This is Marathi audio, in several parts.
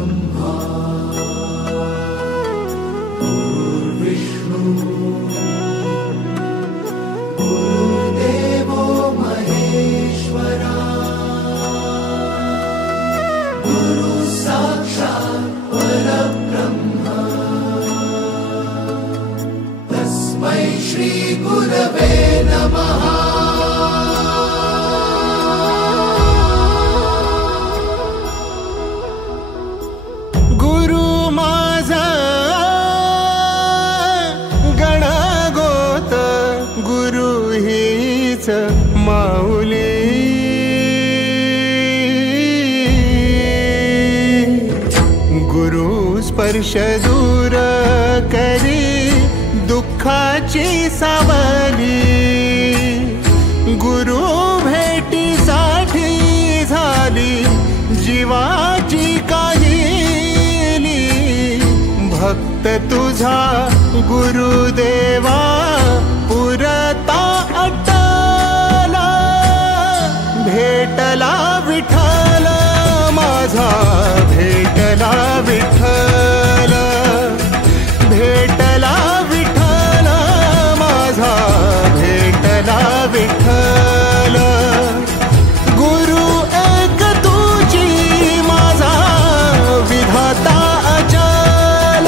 ब्रह्मा गुरुर्विष्णु गुरुर्देवो महेश्वरा गुरु साक्षात् परब्रह्म तस्मै श्री गुरवे नमः। माऊली गुरु स्पर्श दूर करी दुःखाची सावली गुरु भेटीसाठी झाली जीवाची काहिली भक्त तुझा गुरुदेवा पुरता भेटला विठ्ठल माझा भेटला विठ्ठल भेटला विठ्ठल माझा भेटला विठ्ठल गुरु एक तुझी माझा विधाता अचल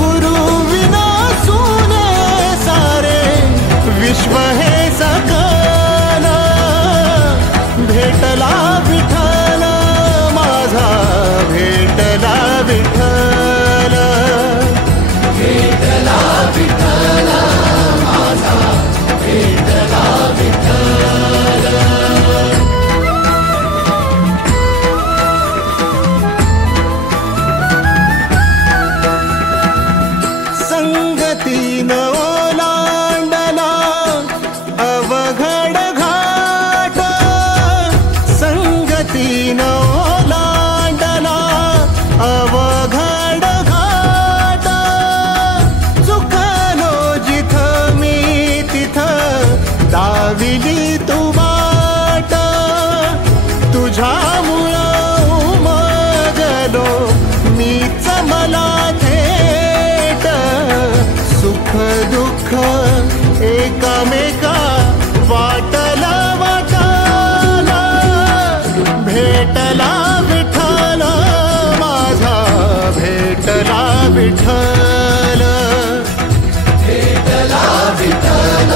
गुरु विना सुने सारे विश्व हे सकल भेटला विठ्ठल माझा भेटला विठ्ठल भेटला विठ्ठल माझा भेटला विठ्ठल। संगतीन ओलांडला अवघड संगतीन ओलांडला अवघड घाट चुकलो जिथ मी तिथ दाविली तू वाट तुझ्यामुळं उमगलो मीच मला थेट सुख दुःख एकामेका वाटला भेटला विठ्ठल माझा भेटला विठ्ठल भेटला विठ्ठल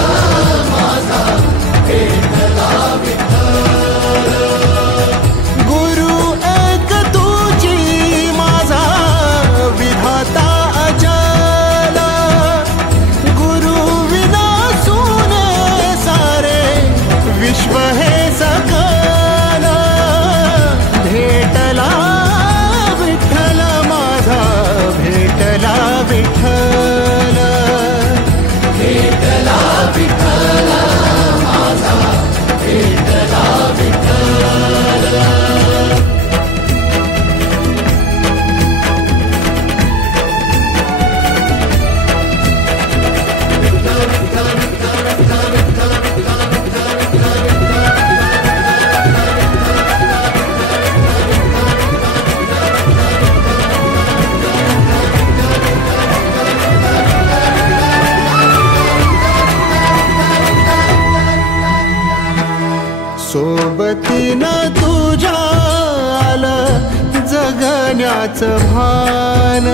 माझा भेटला विठ्ठल गुरु एक तुझी माझा विधाता अचल गुरु विना सुने सारे विश्व हे सकल भेटला विठ्ठल माझा भेटला विठ्ठल भेटला विठ्ठल माझा भेटला विठ्ठल। सोबतीनं तुझ्या आलं जगण्याचं भान